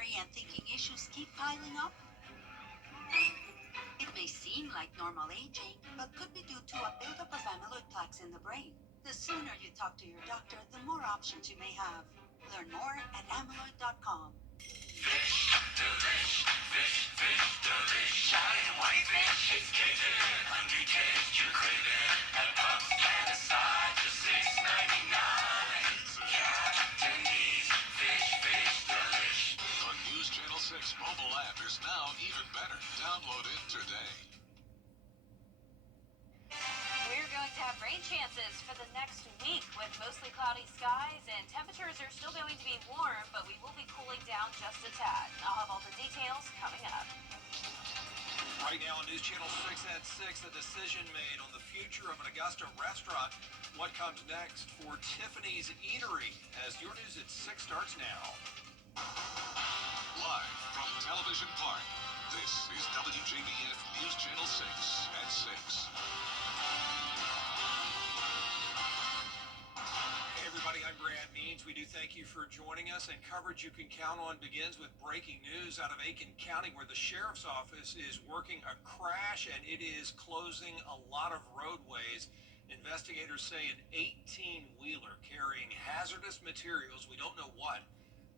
worry and thinking issues keep piling up? It may seem like normal aging, but could be due to a buildup of amyloid plaques in the brain. The sooner you talk to your doctor, the more options you may have. Learn more at amyloid.com. Fish, delish, fish, fish, delish. Shiny white fish, it's kicking. Hungry taste, you crave it. And pups and a side to $6.99. Captain D's fish, fish, delish. The News Channel 6 mobile app is now even better. Download it today. We're going to have rain chances for the next week with mostly cloudy skies, and temperatures are still going to be warm, but we will be cooling down just a tad. I'll have all the details coming up. Right now on News Channel 6 at 6, a decision made on the future of an Augusta restaurant. What comes next for Tiffany's Eatery as your News at 6 starts now. Live from Television Park, this is WJBF News Channel 6 at 6. Hey everybody, I'm Brad Means. We do thank you for joining us, and coverage you can count on begins with breaking news out of Aiken County, where the sheriff's office is working a crash and it is closing a lot of roadways. Investigators say an 18-wheeler carrying hazardous materials, we don't know what,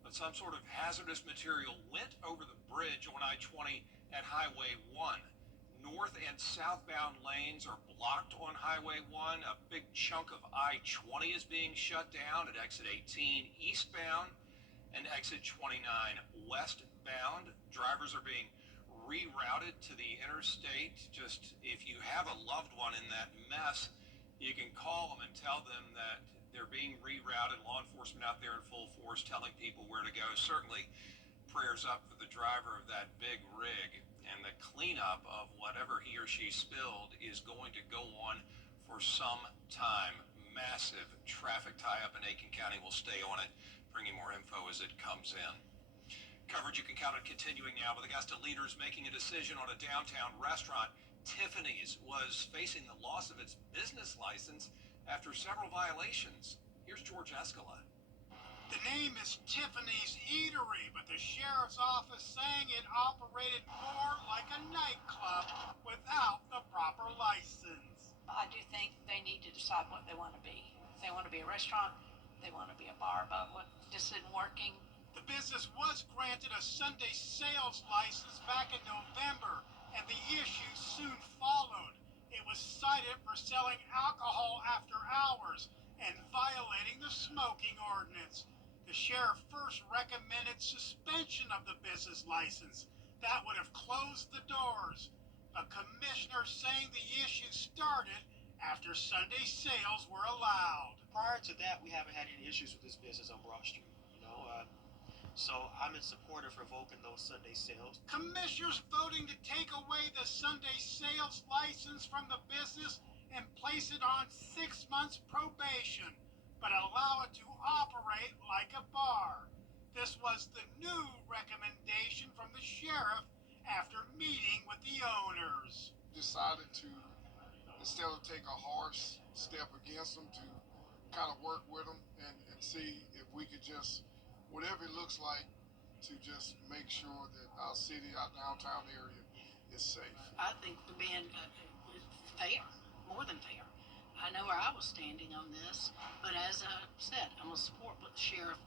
but some sort of hazardous material went over the bridge on I-20 at Highway 1. North and southbound lanes are blocked on Highway 1. A big chunk of I-20 is being shut down at exit 18 eastbound and exit 29 westbound. Drivers are being rerouted to the interstate. Just if you have a loved one in that mess, you can call them and tell them that they're being rerouted. Law enforcement out there in full force telling people where to go. Certainly prayers up for the driver of that big rig, and the cleanup of whatever he or she spilled is going to go on for some time. Massive traffic tie-up in Aiken County. We'll stay on it, bringing more info as it comes in. Coverage you can count on continuing now with Augusta leaders making a decision on a downtown restaurant. Tiffany's was facing the loss of its business license after several violations. Here's George Escala. The name is Tiffany's Eatery, but the sheriff's office saying it operated more like a nightclub without the proper license. I do think they need to decide what they want to be. If they want to be a restaurant, they want to be a bar, but what this isn't working. The business was granted a Sunday sales license back in November, and the issue soon followed. It was cited for selling alcohol after hours and violating the smoking ordinance. The sheriff first recommended suspension of the business license. That would have closed the doors. A commissioner saying the issue started after Sunday sales were allowed. Prior to that, we haven't had any issues with this business on Broad Street. So I'm in support of revoking those Sunday sales. Commissioners voting to take away the Sunday sales license from the business and place it on 6 months probation, but allow it to operate like a bar. This was the new recommendation from the sheriff after meeting with the owners. Decided to, instead of take a harsh step against them, to kind of work with them and see if we could just, whatever it looks like, to just make sure that our city, our downtown area is safe. I think the ban is fair, more than fair. I know where I was standing on this, but as I said, I'm going to support what the sheriff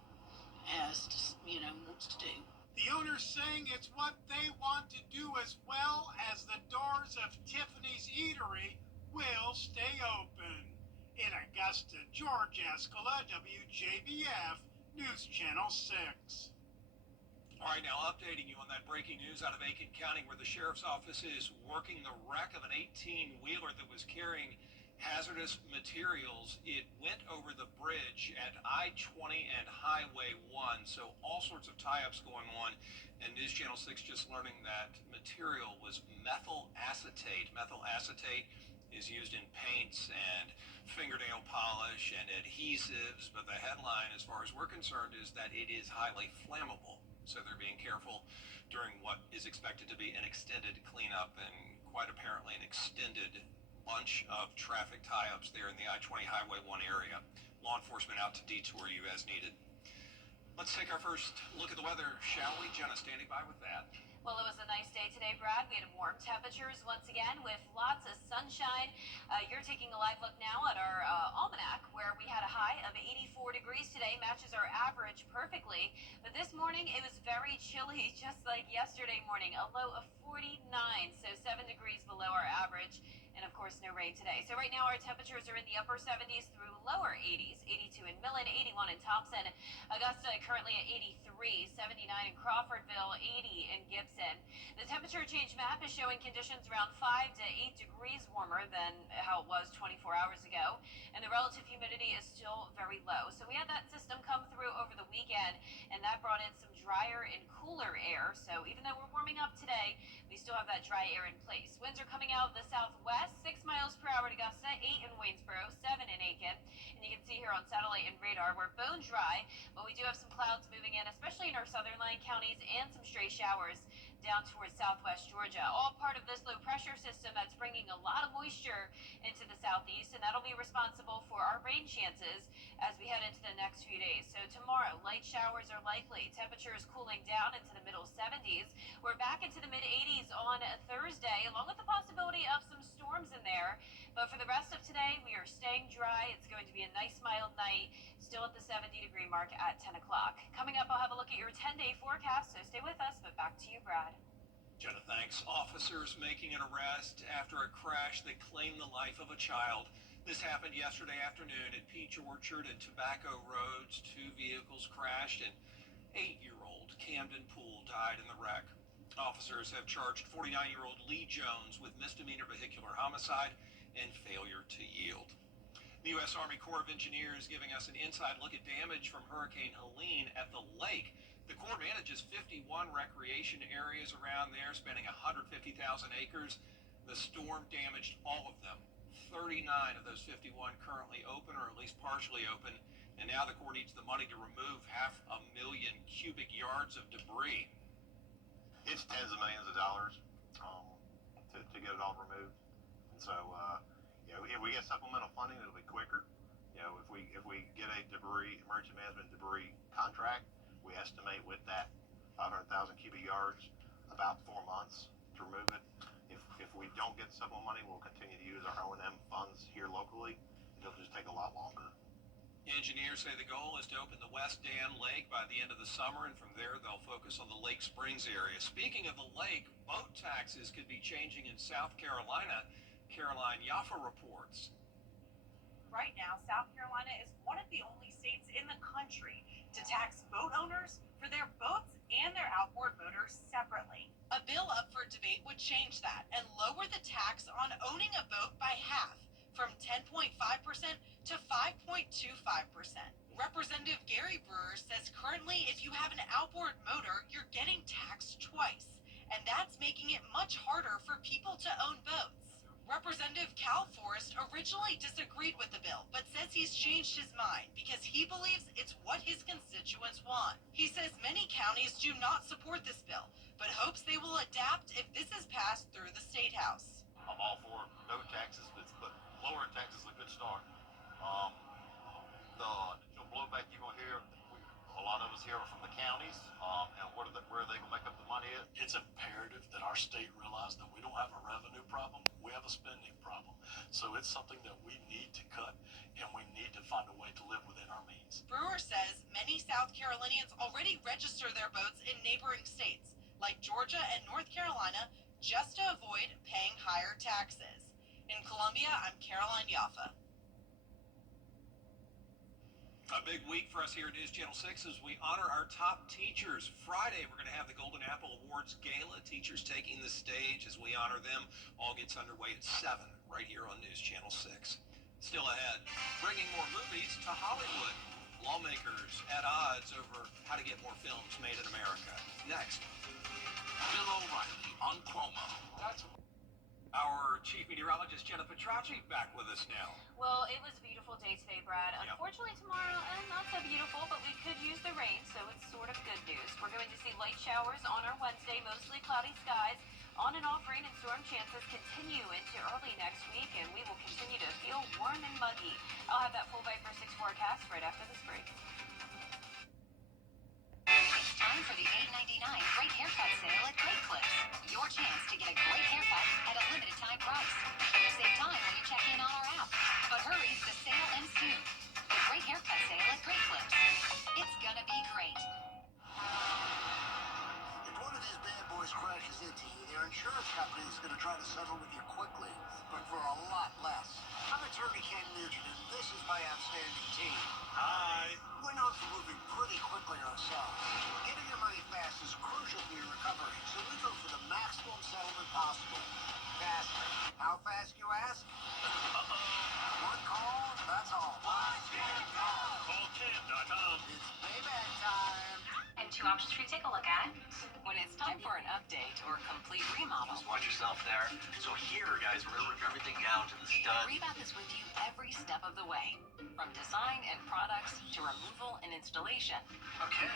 has, wants to do. The owner's saying it's what they want to do, as well as the doors of Tiffany's Eatery will stay open. In Augusta, George Escala, WJBF, News Channel 6. All right, now updating you on that breaking news out of Aiken County, where the sheriff's office is working the wreck of an 18-wheeler that was carrying hazardous materials. It went over the bridge at I-20 and Highway 1, so all sorts of tie-ups going on. And News Channel 6 just learning that material was methyl acetate. Methyl acetate is used in paints and fingernail polish and adhesives, but the headline, as far as we're concerned, is that it is highly flammable. So they're being careful during what is expected to be an extended cleanup and quite apparently an extended bunch of traffic tie-ups there in the I-20 Highway 1 area. Law enforcement out to detour you as needed. Let's take our first look at the weather, shall we? Jenna standing by with that. Well, it was a nice day today, Brad. We had warm temperatures once again with lots of sunshine. You're taking a live look now at our almanac, where we had a high of 84 degrees today, matches our average perfectly. But this morning it was very chilly, just like yesterday morning, a low of 49, so 7 degrees below our average. And of course, no rain today. So right now our temperatures are in the upper 70s through lower 80s. 82 in Millen, 81 in Thompson, Augusta currently at 83, 79 in Crawfordville, 80 in Gibson. The temperature change map is showing conditions around 5 to 8 degrees warmer than how it was 24 hours ago, and the relative humidity is still very low. So we had that system come through over the weekend, and that brought in some drier and cooler air. So even though we're warming up today, we still have that dry air in place. Winds are coming out of the southwest, 6 miles per hour at Augusta, 8 in Waynesboro, 7 in Aiken. And you can see here on satellite and radar, we're bone dry, but we do have some clouds moving in, especially in our southern line counties, and some stray showers down towards southwest Georgia. All part of this low pressure system that's bringing a lot of moisture into the southeast, and that'll be responsible for our rain chances as we head into the next few days. So tomorrow, light showers are likely. Temperatures cooling down into the middle 70s. We're back into the mid 80s on Thursday, along with the possibility of some storms in there. But for the rest of today, we are staying dry. It's going to be a nice mild night, still at the 70-degree mark at 10 o'clock. Coming up, I'll have a look at your 10-day forecast, so stay with us. But back to you, Brad. Jenna, thanks. Officers making an arrest after a crash that claimed the life of a child. This happened yesterday afternoon at Peach Orchard and Tobacco Roads. 2 vehicles crashed and 8-year-old Camden Poole died in the wreck. Officers have charged 49-year-old Lee Jones with misdemeanor vehicular homicide and failure to yield. The U.S. Army Corps of Engineers giving us an inside look at damage from Hurricane Helene at the lake. The Corps manages 51 recreation areas around there, spanning 150,000 acres. The storm damaged all of them. 39 of those 51 currently open, or at least partially open, and now the Corps needs the money to remove 500,000 cubic yards of debris. It's tens of millions of dollars to get it all removed. And so, if we get supplemental funding, it'll be quicker. If we get a emergency management debris contract, we estimate with that 500,000 cubic yards about 4 months to remove it. If we don't get supplemental money, we'll continue to use our O&M funds here locally. It'll just take a lot longer. Engineers say the goal is to open the West Dam Lake by the end of the summer, and from there they'll focus on the Lake Springs area. Speaking of the lake, boat taxes could be changing in South Carolina. Caroline Yaffa reports. Right now, South Carolina is one of the only states in the country to tax boat owners for their boats and their outboard motors separately. A bill up for debate would change that and lower the tax on owning a boat by half, from 10.5% to 5.25%. Representative Gary Brewer says currently if you have an outboard motor, you're getting taxed twice, and that's making it much harder for people to own boats. Representative Cal Forrest originally disagreed with the bill, but says he's changed his mind because he believes it's what his constituents want. He says many counties do not support this bill, but hopes they will adapt if this is passed through the State House. I'm all for no taxes, but lower taxes is a good start. The blowback you're going to hear, a lot of us here are from the counties, and where are they going to make up the money at? It's imperative that our state realize that we don't have a revenue problem, we have a spending problem. So it's something that we need to cut, and we need to find a way to live within our means. Brewer says many South Carolinians already register their boats in neighboring states, like Georgia and North Carolina, just to avoid paying higher taxes. In Columbia, I'm Caroline Yaffa. A big week for us here at News Channel 6 as we honor our top teachers. Friday, we're going to have the Golden Apple Awards Gala. Teachers taking the stage as we honor them. All gets underway at 7 right here on News Channel 6. Still ahead, bringing more movies to Hollywood. Lawmakers at odds over how to get more films made in America. Next. Bill O'Reilly on Cuomo. Our chief meteorologist, Jenna Petracci, back with us now. Well, it was a beautiful day today, Brad. Yep. Unfortunately, tomorrow, not so beautiful, but we could use the rain, so it's sort of good news. We're going to see light showers on our Wednesday, mostly cloudy skies. On and off rain and storm chances continue into early next week, and we will continue to feel warm and muggy. I'll have that full Viper 6 forecast right after this break. Great haircut sale at Great Clips. Your chance to get a great haircut at a limited time price. Save time when you check in on our app. But hurry, the sale ends soon. The Great Haircut Sale at Great Clips. It's gonna be great. If one of these bad boys crashes into you, their insurance company is going to try to settle with you quickly, but for a lot less. I'm attorney Ken Nugent, and this is my outstanding team. Hi. We're known for moving pretty quickly ourselves. Getting your money fast is crucial for your recovery, so we go for the maximum settlement possible. Faster. How fast, you ask? One call, that's all. Call Ken.com. It's payback time. And 2 options for you to take a look at. When it's time for an update or complete remodel, Just watch yourself there. So here, guys, we're gonna rip everything down to the stud. Rebath is with you every step of the way. From design and products to removal and installation. Okay.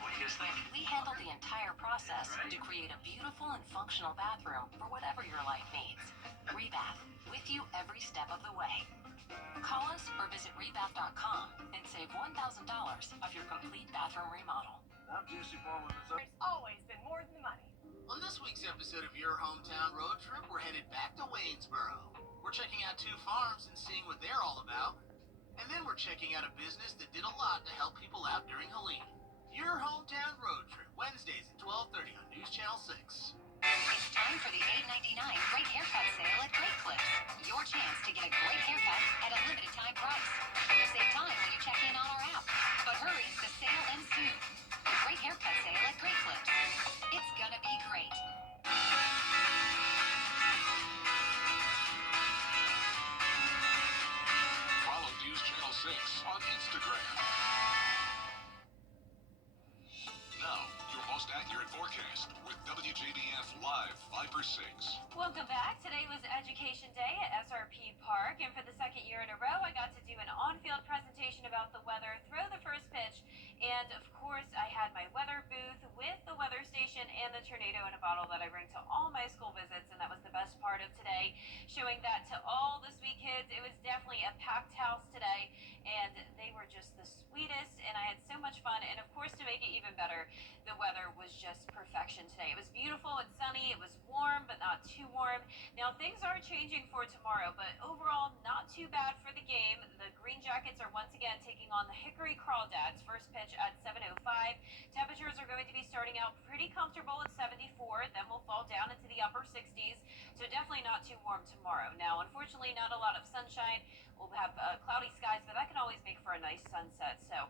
What do you guys think? We handle the entire process to create a beautiful and functional bathroom for whatever your life needs. Rebath, with you every step of the way. Call us or visit rebath.com and save $1,000 off your complete bathroom remodel. I'm Jesse Bowman. There's always been more than the money. On this week's episode of Your Hometown Road Trip, we're headed back to Waynesboro. We're checking out 2 farms and seeing what they're all about. And then we're checking out a business that did a lot to help people out during Helene. Your Hometown Road Trip, Wednesdays at 12:30 on News Channel 6. It's time for the $8.99 Great Haircut Sale at Great Clips. Your chance to get a great haircut at a limited time price. Save time when you check in on our app. But hurry, the sale ends soon. The Great Haircut Sale at Great Clips. It's gonna be great. Follow News Channel 6 on Instagram. Now, your most accurate forecast with WJBF Live 5/6. Welcome back. Today was Education Day at SRP Park, and for the second year in a row, I got to do an on-field presentation about the weather, throw the first pitch, and of course, I had my weather booth with the weather station and the tornado in a bottle that I bring to all my school visits, and that was the best part of today, showing that to all the sweet kids. It was definitely a packed house today, and they were just the sweetest, and I had so much fun. And of course, to make it even better, the weather was just perfection today. It was beautiful and sunny. It was warm, but not too warm. Now, things are changing for tomorrow, but overall, not too bad for the game. The Green Jackets are once again taking on the Hickory Crawdads. First pitch at 7:05. Temperatures are going to be starting out pretty comfortable at 74, then we'll fall down into the upper 60s, so definitely not too warm tomorrow. Now, unfortunately, not a lot of sunshine. We'll have cloudy skies, but that can always make for a nice sunset, so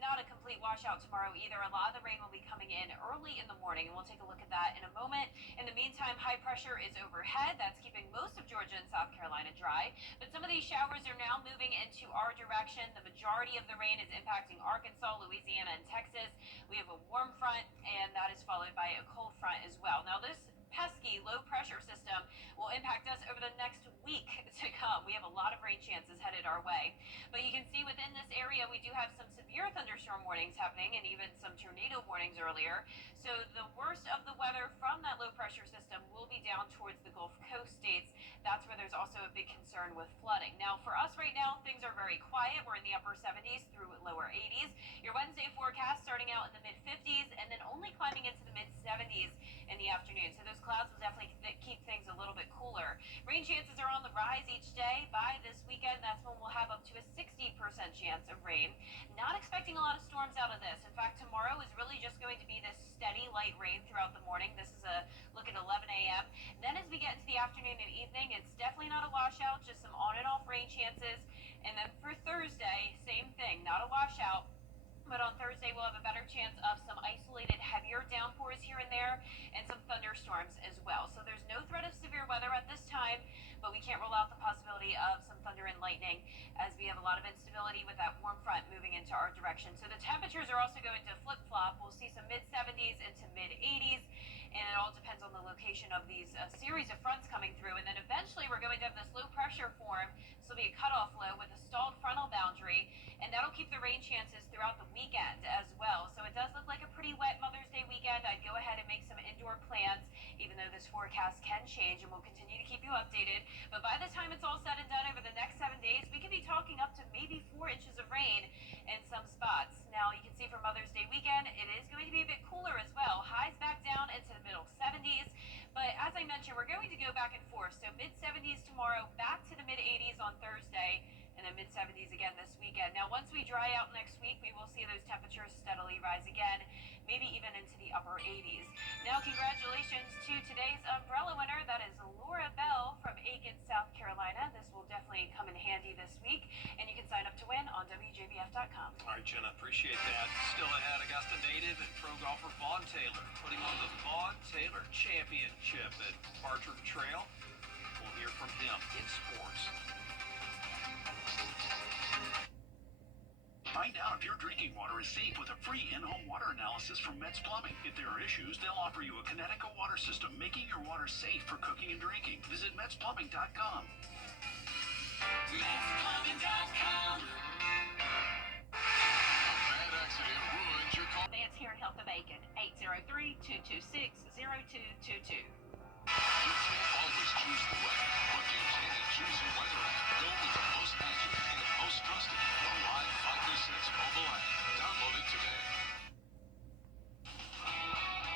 not a complete washout tomorrow either. A lot of the rain will be coming in early in the morning, and we'll take a look at that in a moment. In the meantime, high pressure is overhead. That's keeping most of Georgia and South Carolina dry, but some of these showers are now moving into our direction. The majority of the rain is impacting Arkansas, Louisiana, and Texas. We have a warm front, and that is followed by a cold front as well. Now, this pesky low pressure system will impact us over the next week to come. We have a lot of rain chances headed our way, but you can see within this area we do have some severe thunderstorm warnings happening and even some tornado warnings earlier. So the worst of the weather from that low pressure system will be down towards the Gulf Coast states. That's where there's also a big concern with flooding. Now, for us right now, things are very quiet. We're in the upper 70s through lower 80s. Your Wednesday forecast starting out in the mid 50s and then only climbing into the mid 70s in the afternoon. So those clouds will definitely keep things a little bit cooler. Rain chances are on the rise each day. By this weekend, that's when we'll have up to a 60% chance of rain. Not expecting a lot of storms out of this. In fact, tomorrow is really just going to be this steady light rain throughout the morning. This is a look at 11 a.m. Then as we get into the afternoon and evening, it's definitely not a washout, just some on and off rain chances. And then for Thursday, same thing, not a washout. But on Thursday, we'll have a better chance of some isolated heavier downpours here and there and some thunderstorms as well. So there's no threat of severe weather at this time, but we can't rule out the possibility of some thunder and lightning as we have a lot of instability with that warm front moving into our direction. So the temperatures are also going to flip-flop. We'll see some mid-70s into mid-80s, and it all depends on the location of these series of fronts coming through. And then eventually we're going to have this low pressure form. This will be a cutoff low with a stalled frontal boundary, and that'll keep the rain chances throughout the weekend as well. So it does look like a pretty wet Mother's Day weekend. I'd go ahead and make some indoor plans, even though this forecast can change, and we'll continue to keep you updated. But by the time it's all said and done over the next 7 days, we could be talking up to maybe 4 inches of rain in some spots. Now, you can see for Mother's Day weekend. It is going to be a bit cooler as well. Highs back down into the middle 70s. But as I mentioned, we're going to go back and forth. So mid-70s tomorrow, back to the mid-80s on Thursday, and then mid-70s again this weekend. Now, once we dry out next week, we will see those temperatures steadily rise again, maybe even into the upper 80s. Now, congratulations to today's umbrella winner. That is Laura Bell from Aiken, South Carolina. This will definitely come in handy this week, and you can sign up to win on WJBF.com. All right, Jenna, appreciate that. Still ahead, Augusta native and pro golfer Vaughn Taylor putting on the Vaughn Taylor Championship at Bartram Trail. We'll hear from him in sports. Find out if your drinking water is safe with a free in-home water analysis from Metz Plumbing. If there are issues, they'll offer you a Connecticut water system, making your water safe for cooking and drinking. Visit MetzPlumbing.com. MetzPlumbing.com. Bad accident ruined your car. Advance Hearing Health of Aiken, 803-226-0222. You can't always choose the weather, but you can choose your weather app. Go with the most accurate and most trusted, the Live 536 mobile app. Download it today.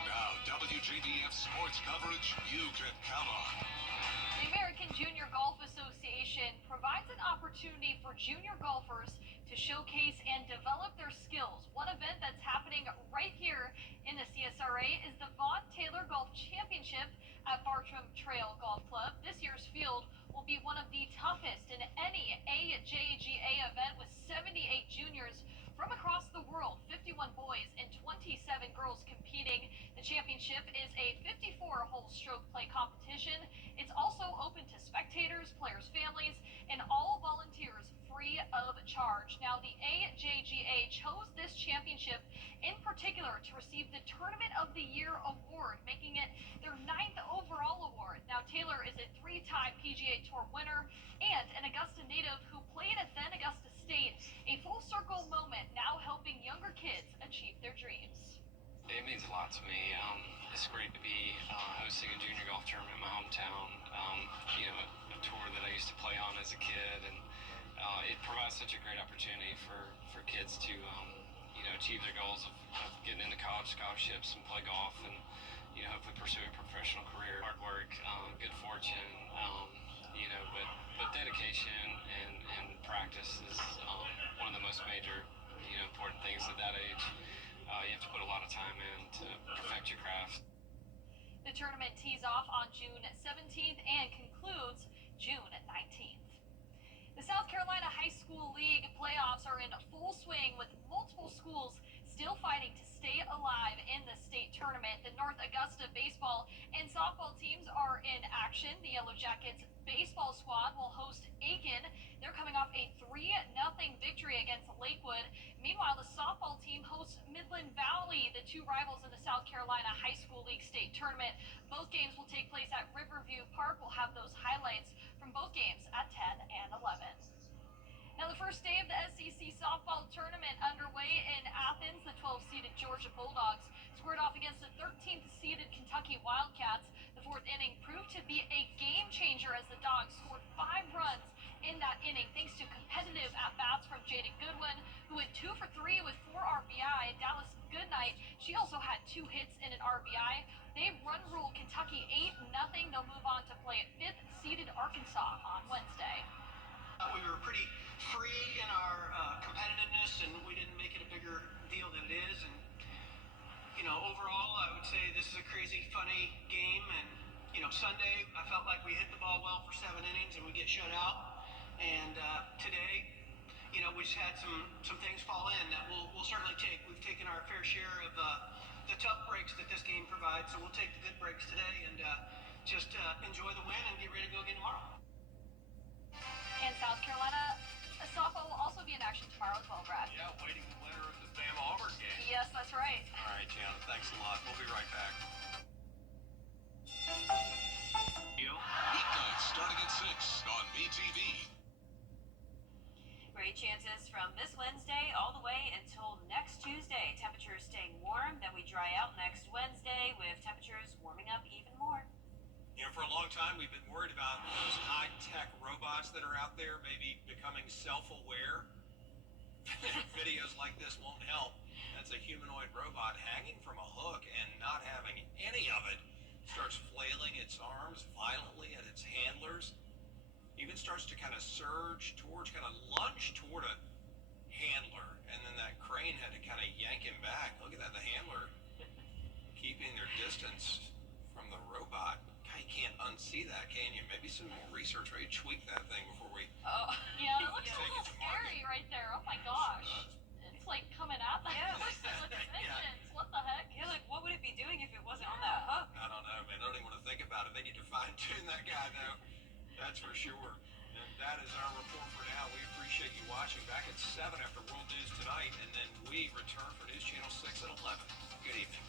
Now, WJBF sports coverage you can count on. The American Junior Golf Association provides an opportunity for junior golfers to showcase and develop their skills. One event that's happening right here in the CSRA is the Vaughn Taylor Golf Championship at Bartram Trail Golf Club. This year's field will be one of the toughest in any AJGA event, with 78 juniors from across the world, 51 boys and 27 girls competing. The championship is a 54-hole stroke play competition. It's also open to spectators, players' families, and all volunteers free of charge. Now, the AJGA chose this championship in particular to receive the Tournament of the Year award, making it their 9th overall award. Now, Taylor is a 3-time PGA Tour winner and an Augusta native who played at then Augusta State, a full circle moment now helping younger kids achieve their dreams. It means a lot to me. It's great to be hosting a junior golf tournament in my hometown. A tour that I used to play on as a kid, and it provides such a great opportunity for kids to achieve their goals of getting into college scholarships and play golf, and hopefully pursue a professional career. Hard work, good fortune, but dedication and practice is one of the most major important things at that age. You have to put a lot of time in to perfect your craft. The tournament tees off on June 17th and concludes June 19th. The South Carolina High School League playoffs are in full swing, with multiple schools still fighting to stay alive in the state tournament. The North Augusta baseball and softball teams are in action. The Yellow Jackets baseball squad will host Aiken. They're coming off a 3-0 victory against Lakewood. Meanwhile, the softball team hosts Midland Valley, the two rivals in the South Carolina High School League state tournament. Both games will take place at Riverview Park. We'll have those highlights from both games at 10 and 11. Now, the first day of the SEC softball tournament underway in Athens. The 12-seeded Georgia Bulldogs squared off against the 13th-seeded Kentucky Wildcats. The fourth inning proved to be a game-changer as the Dogs scored 5 runs in that inning, thanks to competitive at-bats from Jaden Goodwin, who went 2 for 3 with 4 RBI. Dallas Goodnight, she also had 2 hits and an RBI. They run-ruled Kentucky 8-0. They'll move on to play at 5th-seeded Arkansas on Wednesday. We were pretty free in our competitiveness, and we didn't make it a bigger deal than it is. And overall, I would say this is a crazy, funny game. And Sunday, I felt like we hit the ball well for 7 innings, and we get shut out. And today, we just had some things fall in that we'll certainly take. We've taken our fair share of the tough breaks that this game provides, so we'll take the good breaks today and just enjoy the win and get ready to go again tomorrow. And South Carolina softball will also be in action tomorrow as well, Brad. Yeah, waiting the winner of the Bama-Auburn game. Yes, that's right. All right, Gianna, thanks a lot. We'll be right back. Weeknights starting at 6 on BTV. Great chances from this Wednesday all the way until next Tuesday. Temperatures staying warm, then we dry out next Wednesday with temperatures warming up even more. For a long time, we've been worried about those high-tech robots that are out there maybe becoming self-aware. Videos like this won't help. That's humanoid robot hanging from a hook and not having any of it, starts flailing its arms violently at its handlers, even starts to kind of surge towards, kind of lunge toward a handler, and then that crane had to kind of yank him back. Look at that, the handler keeping their distance from the robot. God, you can't unsee that, can you? Maybe some more research, maybe tweak that thing before we Yeah, it looks a take it little to scary market. right there. Oh my gosh. It's like coming at that person with a vengeance. What the heck? Yeah, like what would it be doing if it wasn't on that hook? I don't know, man. I don't even want to think about it. They need to fine-tune that guy, though. That's for sure. And that is our report for now. We appreciate you watching. Back at 7 after World News Tonight, and then we return for News Channel 6 at 11. Good evening.